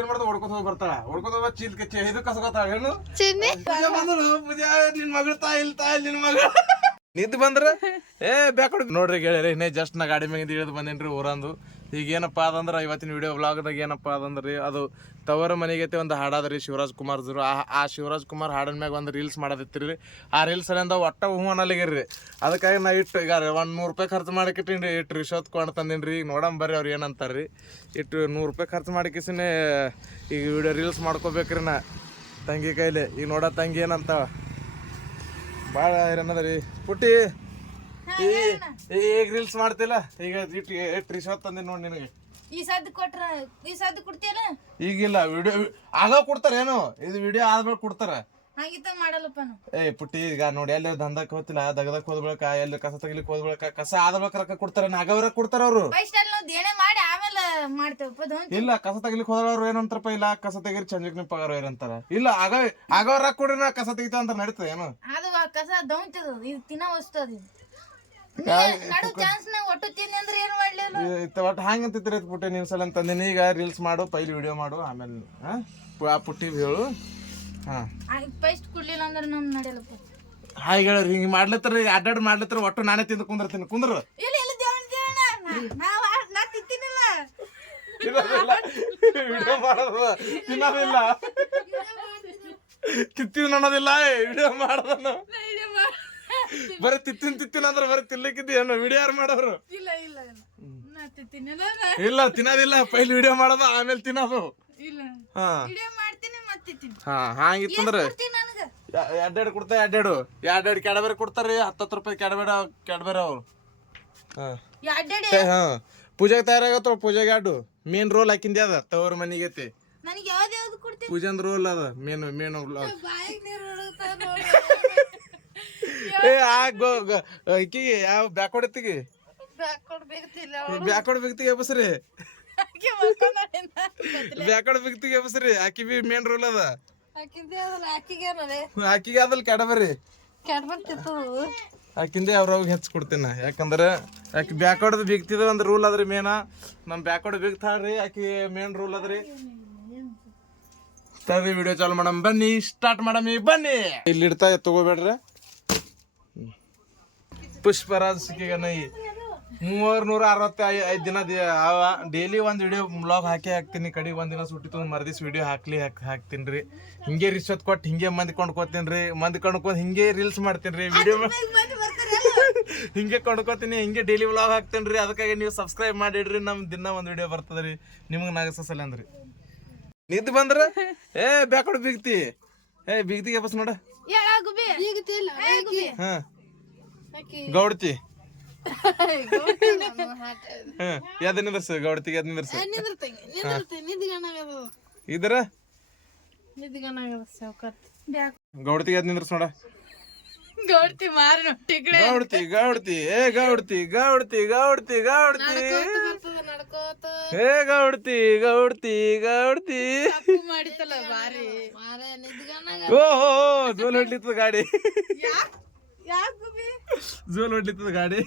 ಏನ್ ಮಾಡ್ದ? ಹೊಡ್ಕೊತ ಹೋಗಿ ಬರ್ತಾಳ. ಹೊಡ್ಕೊತ ಹೋಗ ಚೀಲ್ ಕಚ್ಚಿ. ಇದು ಕಸಗೋತಾಳ ಏನು? ಚಿನ್ನಿ ಪೂಜಾ ಬಂದ್ರು. ಪೂಜಾ ನಿನ್ ಮಗಳು ತಾಯಿ ತಾಯಿ ನಿನ್ ಮಗಳು. ನಿದ್ದು ಬಂದ್ರ? ಏ ಬ್ಯಾಕ್ ನೋಡ್ರಿ ಗೆಳೆಯರಿ ಇನ್ನೇ ಜಸ್ಟ್ ನಾ ಗಾಡಿ ಮ್ಯಾಗಿಂದ ಇಳಿದು ಬಂದೇನ್ರಿ ಊರಂದು. ಈಗ ಏನಪ್ಪ ಅದಂದ್ರೆ ಇವತ್ತಿನ ವಿಡಿಯೋ ವ್ಲಾಗ್ದಾಗ ಏನಪ್ಪ ಅದಂದ್ರೆ? ಅದು ತವರ ಮನೆಗೈತೆ ಒಂದು ಹಾಡಾದ್ರಿ ಶಿವರಾಜ್ ಕುಮಾರ್ ಆ ಆ ಶಿವರಾಜ್ ಕುಮಾರ್ ಹಾಡಿನ ಮ್ಯಾಗ ಒಂದು ರೀಲ್ಸ್ ಮಾಡದಿತ್ತಿರಿ ಆ ರೀಲ್ಸ್ ಅಲ್ಲಿಂದ ಒಟ್ಟ ಹೂ ಅನ್ನಲಿಗಿರ್ರಿ. ಅದಕ್ಕಾಗಿ ನಾ ಇಟ್ಟು, ಈಗ ಒಂದು ನೂರು ರೂಪಾಯಿ ಖರ್ಚು ಮಾಡಕ್ಕಿಟ್ಟಿನ್ರಿ ಇಟ್ಟು ರಿಶೋತ್ ಕೊಂಡು ತಂದಿನ್ರಿ. ಈಗ ನೋಡಮ್ ಬರ್ರಿ ಅವ್ರು ರೀ ಇಟ್ಟು ನೂರು ರೂಪಾಯಿ ಖರ್ಚು ಮಾಡಿಕಿಸಿನೇ ಈಗ ವಿಡಿಯೋ ರೀಲ್ಸ್ ಮಾಡ್ಕೋಬೇಕ್ರಿ ನಾ. ತಂಗಿ ಕೈಲಿ. ಈಗ ನೋಡ ತಂಗಿ ಏನಂತ ಭಾಳ ಏನದ ರೀ. ಪುಟ್ಟಿ. ಈಗ ರೀಲ್ಸ್ ಮಾಡ್ತಿಲ್ಲ? ಈಗ ಎಷ್ಟು ರಿಶ್ವತ್ ತಂದಿನಿ ನೋಡಿ ನಿನಗೆ. ಈ ಸದ್ ಕೊಟ್ರ ಈ ಸದ್ ಕೊಡ್ತೀಯಲ್ಲ? ಈಗಿಲ್ಲ ವಿಡಿಯೋ ಆಗ ಕೊಡ್ತಾರ ಏನು. ಇದು ವಿಡಿಯೋ ಆದ್ಮೇಲೆ ಕೊಡ್ತಾರ. ಹಂಗಿತ್ತ ಮಾಡಲ್ಲಪ್ಪ ಏ ಪುಟ್ಟಿ ಈಗ ನೋಡಿ ಎಲ್ಲ ದಂಧಕ್ ಹೋತಿಲ್ಲ ದಗದಕ್ ಹೋದ ಬಳಿಕ ಎಲ್ಲಿ ಕಸ ತೆಗಿಲಿಕ್ಕೆ ಹೋದ ಬಳಿಕ ಕಸ ಆದ ಬಳಿಕ ರೊಕ್ಕ ಕೊಡ್ತಾರ ನಾಗವರ ಕೊಡ್ತಾರ ಅವರು. ಫಸ್ಟ್ ಅಲ್ಲಿ ನಾವು ದೇಣೆ ಮಾಡಿ ಆಮೇಲೆ ಮಾಡ್ತೇವಪ್ಪ ದೋನ್ ಇಲ್ಲ ಕಸ ತೆಗಿಲಿಕ್ಕೆ ಹೋದವ್ರು ಏನಂತಾರಪ್ಪ ಇಲ್ಲ ಕಸ ತೆಗಿರಿ ಚಂದ್ರಕ್ಕೆ ಪಗಾರ ಏನಂತಾರ. ಇಲ್ಲ ಆಗ ಆಗವ ರೊಕ್ಕ ಕೊಡ್ರಿ ನಾ ಕಸ ತೆಗಿತ ಅಂತ ನಡೀತದ ಏನು. ಅದು ಕಸ ದೌಂತದ ಇದು ತಿನ್ನ ವಸ್ತು ಅದು. ಒಟ್ಟು ಪುಟ್ಟಿ ನಿನ್ ಸಲ ಈಗ ರೀಲ್ಸ್ ಮಾಡು ಪೈಲಿ ವಿಡಿಯೋ ಮಾಡು ಆಮೇಲೆ ಆ ಪುಟ್ಟಿ ಹೇಳು. ಹಾ. ಹಾಯ್ ಹೇಳ್ರಿ ಹಿಂಗೆ ಮಾಡ್ಲತ್ತಾರ ಅಡ್ಡಾಡ್ ಮಾಡ್ಲತ್ತಾರ ಒಟ್ಟು ನಾನೇ ತಿಂದು ಕುಂದಿರ್ತೀನಿ. ಕುಂದ್ರು. ವಿಡಿಯೋ ಮಾಡೋದು ತಿನ್ನೋದಿಲ್ಲ. ತಿತ್ತೀನಿ ಅನ್ನೋದಿಲ್ಲ ವಿಡಿಯೋ ಮಾಡೋದನ್ನು. ಬರೀ ತಿತ್ತಿನ ತಿತ್ತಿನ ಅಂದ್ರೆ ಬರೀ ತಿನ್ಲಿಕ್ಕಿದ್ದೆ. ಏನು ವಿಡಿಯೋ ಯಾರು ಮಾಡೋರು? ಇಲ್ಲ ಇಲ್ಲ ಇಲ್ಲ. ನಾ ಇಲ್ಲ ತಿನ್ನೋದಿಲ್ಲ. ಪೈಲ್ ವಿಡಿಯೋ ಮಾಡೋದು ಆಮೇಲೆ ತಿನ್ನೋದು. ಇಲ್ಲ. ಹಾ. ವಿಡಿಯೋ ಮಾಡ್ತೀನಿ ಮತ್ತೆ ತಿಂತೀನಿ. ಹಾ ಹಾಂಗಿತ್ತಂದ್ರೆ ಕೊಡ್ತೀನಿ ನನಗೆ? ಎರಡೆರಡು ಕೊಡ್ತಾ ಎರಡೆರಡು. ಎರಡೆರಡು ಕ್ಯಾಡಬೇರೆ ಕೊಡ್ತಾರೆ ಹತ್ತತ್ತು ರೂಪಾಯಿ ಕ್ಯಾಡಬೇಡ ಕ್ಯಾಡಬೇರೆ ಅವ್ರು ಹಾಂ. ಅಡ್ಡಾಡಿ ಹಾ. ಪೂಜೆಗೆ ತಯಾರಾಗತ್ತ ಪೂಜೆಗೆ ಎರಡು. ಮೇನ್ ರೋಲ್ ಹಾಕಿಂದೆ ಅದ ತವ್ರ ಮನೆಗೆ ಐತಿ ನನಗೆ ಯಾವ್ದು ಯಾವ್ದು ಕೊಡ್ತೀನಿ ಪೂಜೆಂದ್ ರೋಲ್ ಅದ ಮೇನ್ ಮೇನ್ ಬಾಯಿಗೆ ನೀರು ಏ ಆ ಗೋ ಈಕಿಗೆ ಯಾವ ಬ್ಯಾಕ್ವರ್ಡ್ ಎತ್ತಿಗೆ? ಬ್ಯಾಕ್ವರ್ಡ್ ಆಕೆ ಮಲ್ಕೊಂಡಾಳಿಂದ ಬ್ಯಾಕ್ವರ್ಡ್ ವ್ಯಕ್ತಿಗೆ ಎಬಸ್ರಿ. ಆಕಿ ಬಿ ಮೇನ್ ರೋಲ್ ಅದ. ಆಕಿಗೆ ಅದಲ್ ಕೆಡಬರಿ ಆಕಿಂದೆ ಅವ್ರವಾಗ ಹೆಚ್ಚು ಕೊಡ್ತೀನಿ. ಯಾಕಂದ್ರೆ ಆಕಿ ಬ್ಯಾಕ್ವರ್ಡ್ ಬಿಗ್ತಿದ ಒಂದು ರೂಲ್ ಅದ್ರಿ ಮೇನ ನಮ್ಮ ಬ್ಯಾಕ್ವರ್ಡ್ ಬಿಗ್ತಾಳ್ರಿ ಆಕಿ ಮೇನ್ ರೂಲ್ ಅದ್ರಿ ತರ್ರಿ ವಿಡಿಯೋ ಚಾಲು ಮಾಡಮ್. ಬನ್ನಿ ಸ್ಟಾರ್ಟ್ ಮಾಡಮಿ ಬನ್ನಿ. ಇಲ್ಲಿ ಇಡ್ತಾ ತಗೋಬೇಡ್ರಿ ಪುಷ್ಪರಾಜ್ ಸಿಕ್ಕಿಗನ. ನೈ ಮೂವರ್ ನೂರ ಅರವತ್ತ ಐದು ದಿನ ಅವ ಡೈಲಿ ಒಂದು ವಿಡಿಯೋ ಬ್ಲಾಗ್ ಹಾಕಿ ಹಾಕ್ತೀನಿ. ಕಡೆಗೆ ಒಂದು ದಿನ ಸುಟ್ಟಿ ತೊಗೊಂಡು ಮರ್ದಿಸ್ ವಿಡಿಯೋ ಹಾಕ್ಲಿ ಹಾಕ್ ಹಾಕ್ತೀನಿ ರೀ ಹಿಂಗೆ ರಿಶ್ವತ್ ಕೊಟ್ಟು ಹಿಂಗೆ ಮಂದಿ ಕೊಂಡ್ಕೋತೀನಿ ರೀ ಮಂದಿ ಕೊಂಡ್ಕೊಂಡು ಹಿಂಗೆ ರೀಲ್ಸ್ ಮಾಡ್ತೀನಿ ರೀ ವಿಡಿಯೋ ಹಿಂಗೆ ಕೊಂಡ್ಕೋತೀನಿ ಹಿಂಗೆ ಡೈಲಿ ಬ್ಲಾಗ್ ಹಾಕ್ತೀನಿ ರೀ ಅದಕ್ಕಾಗಿ ನೀವು ಸಬ್ಸ್ಕ್ರೈಬ್ ಮಾಡಿಡ್ರಿ. ನಮ್ಮ ದಿನ ಒಂದು ವಿಡಿಯೋ ಬರ್ತದೆ ರೀ ನಿಮ್ಗೆ ನಾಗಸಲ ಅಂದ್ರಿ. ನಿಂತು ಬಂದ್ರ? ಏ ಬ್ಯಾಕೊಡ್ ಬಿಗ್ತಿ. ಏ ಬಿಗ್ತಿಗೆ ಬಸ್ ನೋಡ. ಗುಬಿ ಈಗತಿಲ್ಲ ಗುಬಿ ಹಾ. ಗೌಡ್ತಿ. ಹಾ ಯಾವ್ದು ನಿಂದ್ರಸ ಗೌಡ್ತಿಗೆ ಯಾವ್ದು ನಿಂದ್ರಸ. ಇದ್ರ? ಗೌಡ್ತಿಗೆ ಯಾವ್ದು ನಿಂದ್ರಸ ನೋಡ. ಗೌಡ್ತಿ ಮಾರಿ ಕಡೆ ಗೌಡ್ತಿ ಗೌಡ್ತಿ ಏ ಗೌಡ್ತಿ ಗೌಡ್ತಿ ಗೌಡ್ತಿ ಗೌಡ್ತಿ. ಏ ಗೌಡ್ತಿ ಗೌಡ್ತಿ ಗೌಡ್ತಿ. ಮಾಡಿತಲ್ಲ ಬಾರಿ ಓಹೋ ಜೋಲ್ ಗಾಡಿ. ಜೋಲ್ ಹೊಡ್ಲಿತ್ತದ ಗಾಡಿ?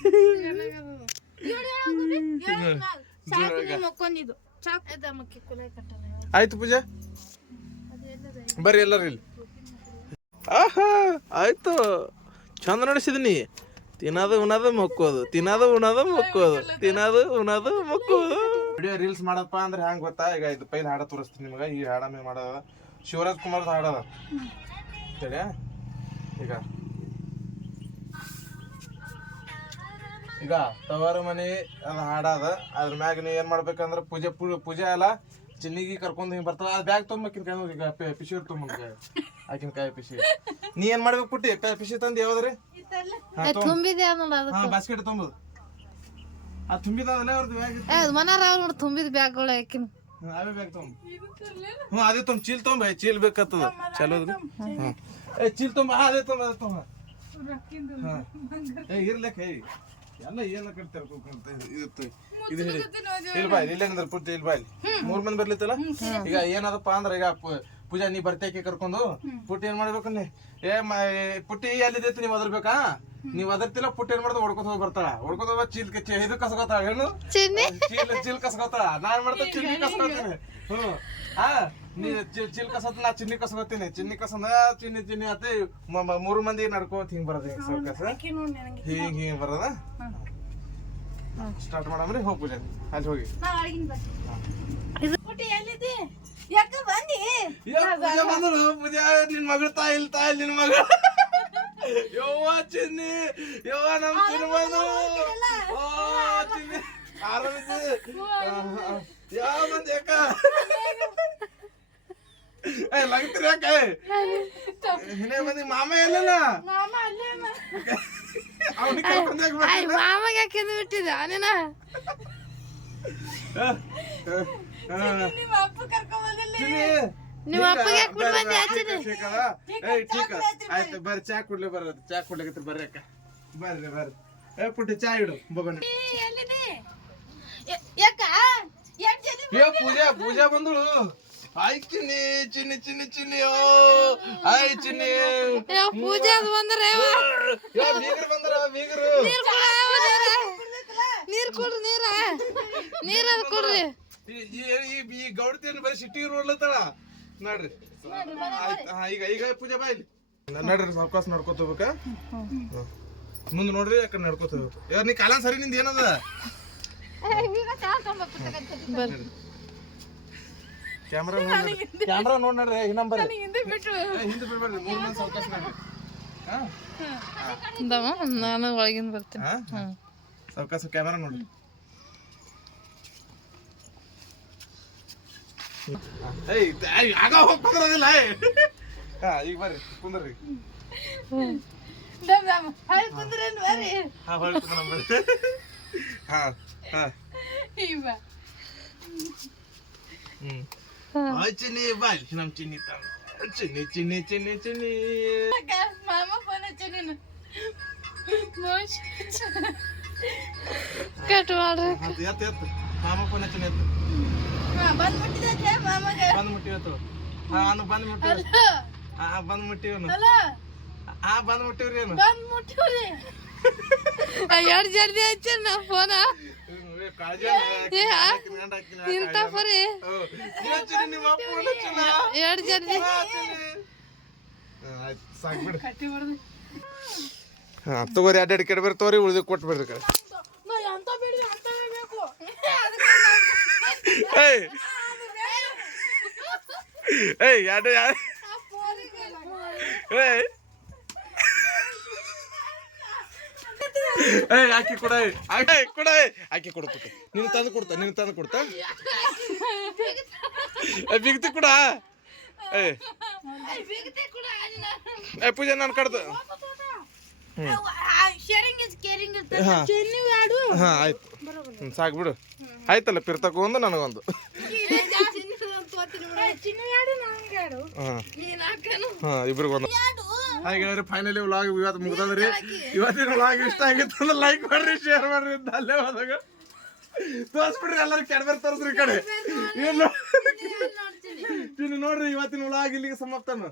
ಆಯ್ತು ಪೂಜಾ. ಬರ್ರಿ ಎಲ್ಲರೂ ಇಲ್ಲಿ. ಆಹಾ ಆಯ್ತು. ಚಂದ ನಡೆಸಿದೀನಿ ತಿನ್ನೋದು ಉಣೋದು ಮಕ್ಕೋದು ತಿನ್ನೋದು ಉಣೋದು ಮಕ್ಕೋದು ತಿನ್ನೋದು ಉಣೋದು ಮಕ್ಕೋದು. ವಿಡಿಯೋ ರೀಲ್ಸ್ ಮಾಡಪ್ಪ ಅಂದ್ರೆ ಹ್ಯಾಂಗ ಗೊತ್ತಾ? ಈಗ ಇದು ಪೈಲ್ ಹಾಡ ತೋರಿಸ್ತೀನಿ ನಿಮಗೆ. ಈ ಹಾಡ ಮೇ ಮಾಡೋದ. ಶಿವರಾಜ್ ಕುಮಾರ್ ಹಾಡದ. ತಡ ಈಗ. ಈಗ ತವರ ಮನೆ ಅದ ಹಾಡದ ಅದ್ರ ಮ್ಯಾಗ ನೀ ಏನ್ ಮಾಡ್ಬೇಕಂದ್ರ ಪೂಜೆ ಪೂಜೆ ಅಲ್ಲ ಚಿನ್ನಿಗೆ ಕರ್ಕೊಂಡ್ ಹಿಂಗ್ ಬರ್ತಾವ ಅದ್ ಬ್ಯಾಗ್ ತೊಗೊಂಬಕಿನ ಕೈ ಈಗ ಪಿಶಿ ತುಂಬ ಆಕಿನ ಕಾಯಿ ಪಿಶಿ ನೀ ಏನ್ ಮಾಡ್ಬೇಕು ಪುಟ್ಟಿ? ಪಿಶಿ ತಂದು ಯಾವ್ದ್ರಿ? ಬಾಸ್ಕೆಟ್ ತುಂಬುದು. ಆ ತುಂಬಿದಲ್ಲ ಅವ್ರದ್ದು ಬ್ಯಾಗ್ ಅದು ಮನಾರ ನೋಡಿ ತುಂಬಿದ ಬ್ಯಾಗ್ಗಳು ಯಾಕಿನ ಅವೇ ಬ್ಯಾಗ್ ತೊಗೊಂಬ ಹ್ಞೂ ಅದೇ ತುಂಬ. ಚೀಲ್ ತೊಂಬ. ಚೀಲ್ ಬೇಕಾಗ್ತದ. ಚಲೋ ಚೀಲ್ ತುಂಬ. ಅದೇ ತೊಂಬ ಅದೇ ತೊಂಬ. ಹಾ. ಇರ್ಲಕ್ಕ ಏ ಎಲ್ಲ ಏನ ಕಟ್ತಾರ ಇದು ಇದು ಹೇಳಿ. ಇಲ್ಲಿ ಅಂದ್ರೆ ಇಲ್ಲಿ ಮೂರ್ ಮಂದಿ ಬರ್ಲಿತ್ತಲ್ಲ? ಈಗ ಏನದಪ್ಪ ಅಂದ್ರೆ ಈಗ ಪೂಜಾ ನೀ ಬರ್ತಾಕೆ ಕರ್ಕೊಂಡು? ಪುಟ್ಟಿ ಏನ್ ಮಾಡ್ಬೇಕು ನೀ? ಏ ಪುಟ್ಟಿ ನೀ ನೀವ್ ಒದರ್ಬೇಕಾ ನೀವ್ ಒದರ್ತಿಲ್ಲ ಪುಟ್ಟಿ ಏನ್ ಮಾಡ್ದ ಹೊಡ್ಕೊತ ಹೋಗಿ ಬರ್ತಾಳ. ಹೊಡ್ಕೊತ ಹೋಗ ಚೀಲ್ ಇದು ಕಸ್ಕೊತಾಳ ಏನು ಚಿನ್ನಿ? ಚೀಲ್ ಚೀಲ್ ಕಸ್ಕೊತಾಳ ನಾನ್ ಮಾಡ್ತಾ ಚೀಲ್ ಕಸ್ಕೊತೀನಿ ಹ್ಮ್. ಹಾ ನೀ ಚಿ- ಚೀಲ್ ಕಸತ್ ನಾ ಚಿನ್ನಿ ಕಸ್ಕೊತೀನಿ ಚಿನ್ನಿ ಕಸ ಚಿನ್ನಿ ಚಿನ್ನಿ ಅತಿ ಮೂರು ಮಂದಿ ನಡ್ಕೋತ ಹಿಂಗ್ ಬರೋದು ಹಿಂಗ್ ಸೌಕಸ ಹಿಂಗ್ ಹಿಂಗ್ ಬರೋದ? ಸ್ಟಾರ್ಟ್ ಮಾಡಮ್ರಿ ಹೋಗಿ ಪೂಜೆ. ಅಲ್ಲಿ ಹೋಗಿ. ಯಾಕ ಬಂದಿ? ಬಂದ್ರು ಪೂಜಾ ನಿನ್ ಮಗಳು ತಾಯಿಲ್ ತಾಯಿಲ್ ನಿನ್ ಮಗಳು. ಯವ್ವ ಚಿನ್ನಿ ಯವ್ವ ನಮ್ ಚಿನ್ನ ಬಂದು ಆರಾಮಿದ್ದಿ? ಯಾವ ಬಂದಿ ಅಕ್ಕ? ಏ ಲಗ್ತೀರಿ ಯಾಕೆ? ಹಿನೇ ಬಂದಿ ಮಾಮ ಎಲ್ಲಲ್ಲ ಮಾಮ ಅಲ್ಲೇ ಅವನಿಗೆ ಯಾಕ್ ಮಾಮಗೆ. ನಿಮ್ಮ ಅಪ್ಪ ಕರ್ಕೊಂಡ್ ನಿಮ್ಮ ಅಪ್ಪಗೆ ಯಾಕ್ ಬಂದೆ? ಆಯ್ತು, ಆಚೆನೆ? ಬರ್ರಿ. ಚಾ ಕುಡ್ಲಿ ಬರ್ರಿ ಚಾ ಕುಡ್ಲಿಕ್ಕೆ ಬರ್ರಿ ಅಕ್ಕ. ಬರ್ರಿ ಬರ್ರಿ. ಏ ಪುಟ್ಟಿ ಚಾ ಇಡು ಬಗನ್ ಏ ಪೂಜಾ ಪೂಜಾ ಬಂದಳು. ಆಯ್ ಚಿನ್ನಿ ಚಿನ್ನಿ ಚಿನ್ನಿ ಚಿನ್ನಿ ಓ ಹಾಯ್ ಚಿನ್ನಿ. ಪೂಜೆ ಅದು ಬಂದ್ರೆ ಬೀಗರು ಬಂದ್ರ ಬೀಗರು? ನೀರ್ ಕೊಡ್ರಿ ನೀರ. ನೀರ್ ಕೊಡ್ರಿ. ಈ- ಗೌಡತಿ ಈ- ಈ ಗೌಡತಿಯನ್ನು ಬರೀ ಸಿಟಿ ನೋಡ್ಲತ್ತಾಳ ನೋಡ್ರಿ. ಈಗ ಈಗ ಪೂಜೆ ಬಾಯ್ ನೋಡ್ರಿ ಸಾವಕಾಶ ನಡ್ಕೋತ ಹೋಗ್ಬೇಕಾ. ಮುಂದೆ ನೋಡ್ರಿ ಯಾಕಡೆ ನಡ್ಕೋತ ಹೋಗ್ಬೇಕು. ನೀ ಕಾಲ ಸರಿ ನಿಂದ ಏನದ? ಕ್ಯಾಮ್ರಾ ಕ್ಯಾಮ್ರಾ ನೋಡಿ ನೋಡ್ರಿ ಈ ನಂಬರ್. ಹಿಂದೆ ಬಿಟ್ಟು ಹಿಂದೆ ಬಿಡ್ಬೇಡ್ರಿ ಮೂರು ಮಂದಿ ಅವಕಾಶ ನೋಡ್ರಿ ಹಾ? ನಾನು ಒಳಗಿಂದ ಬರ್ತೀನಿ. ಅವಕಾಶ ಕ್ಯಾಮ್ರಾ ನೋಡ್ರಿ. ಏಯ್ ಆಗ ಹೋಗ್ ಹಾ ಈಗ ಬರ್ರಿ ಕುಂದ್ರಿ. ದಮ್ ದಮ್ ಹಾಯ್ ಕುಂದ್ರೇನ್ ಬರ್ರಿ. ಹಾ ಹೊಳ್ಳಿ ಕುಂದ್ರ ಬರ್ರಿ. ಹಾ ಹಾ. ಆಯ್ ಚಿನ್ನಿ ಬಾ ಇಲ್ಲಿ ನಮ್ ಚಿನ್ನಿ ತಾವ ಚಿನ್ನಿ ಚಿನ್ನಿ ಚಿನ್ನಿ ಚಿನ್ನಿ ಮಾಮ ಫೋನ್ ಹಚ್ಚ ನೀನು ಕಟ್ ಮಾಡ್ರಿ ಎತ್ತ ಎತ್ತ ಮಾಮ ಫೋನ್ ಹಚ್ಚಿನ ಎತ್ತ ಬಂದ್ ಮುಟ್ಟಿದೆ ಮಾಮಗ ಬಂದ್ ಮುಟ್ಟಿವತ್ತು ಹಾ ಅನ್ನು ಬಂದ್ ಮುಟ್ಟಿವ ಹಾ ಬಂದ್ ಮುಟ್ಟಿವನು ಹಾ ಬಂದ್ ಮುಟ್ಟಿವ್ರಿ ಏನು ಬಂದ್ ಮುಟ್ಟಿವ್ರಿ ಎರಡು ಜಲ್ದಿ ಹಚ್ಚ ನಾ ಫೋನ ಇಂಥ ಪರಿ ಎರಡು ಜಲ್ದಿ ಸಾಕ್ ಬಿಡು. ಕಟ್ಟಿ ಹೊಡ್ದು. ಹಾ ತಗೋರಿ ಅಡ್ಡ ಕೆಡ ತಗೋರಿ ಉಳ್ದು ಕೊಟ್ಟು ಬರ್ರಿ ಕಡೆ. ಬಿಡಿ ಅಂತ ಬೇಕು? ಏಯ್. ಏಯ್ ಯಾ- ಏಯ್. ಏಯ್ ಆಕಿ ಕೊಡ ಆಕಿ ಕೊಡ ಆಕಿ ಕೊಡು ನಿನ್ ತಂದು ಕೊಡ್ತ ನೀನು ತಂದು ಕೊಡ್ತ? ಬಿಗ್ತಿ ಕೊಡ ಏಯ್. ಏ ಪೂಜೆ ನಾನು ಕಡ್ದು. ಶೇರಿಂಗ್ ಇಸ್ ಕೇರಿಂಗ್ ಹಾ. ಚೆನ್ನಿ ಯಾಡು ಹಾ ಆಯ್ತು. ಸಾಕು ಬಿಡು ಆಯ್ತಲ್ಲ ಪಿರ್ತಕ ಒಂದು ನನಗೊಂದು ಚಿನ್ನಿ ಯಾಡು ನಂಗೆ ಯಾಡು ಹಾ ನೀನ್ ಹಾಕನು ಹಾ ಇಬ್ರಿಗೊಂದು ಹಾಗೆ ಫೈನಲಿ ವ್ಲಾಗ್ ಇವತ್ತು ಮುಗ್ದದ್ರಿ. ಇವತ್ತಿನ ವ್ಲಾಗ್ ಇಷ್ಟ ಆಗಿತ್ತು ಅಂದ್ರೆ ಲೈಕ್ ಮಾಡ್ರಿ ಶೇರ್ ಮಾಡ್ರಿ ಧನ್ಯವಾದಗಳು. ತೋರಿಸ್ಬಿಡ್ರಿ ಎಲ್ಲರೂ ಕೆಡಬರ್ ತೋರಿಸ್ರಿ ಈ ಕಡೆ. ಇನ್ನು ಚಿನ್ನಿ ನೋಡ್ರಿ ಇವತ್ತಿನ ವ್ಲಾಗ್ ಇಲ್ಲಿಗೆ ಸಮಾಪ್ತನ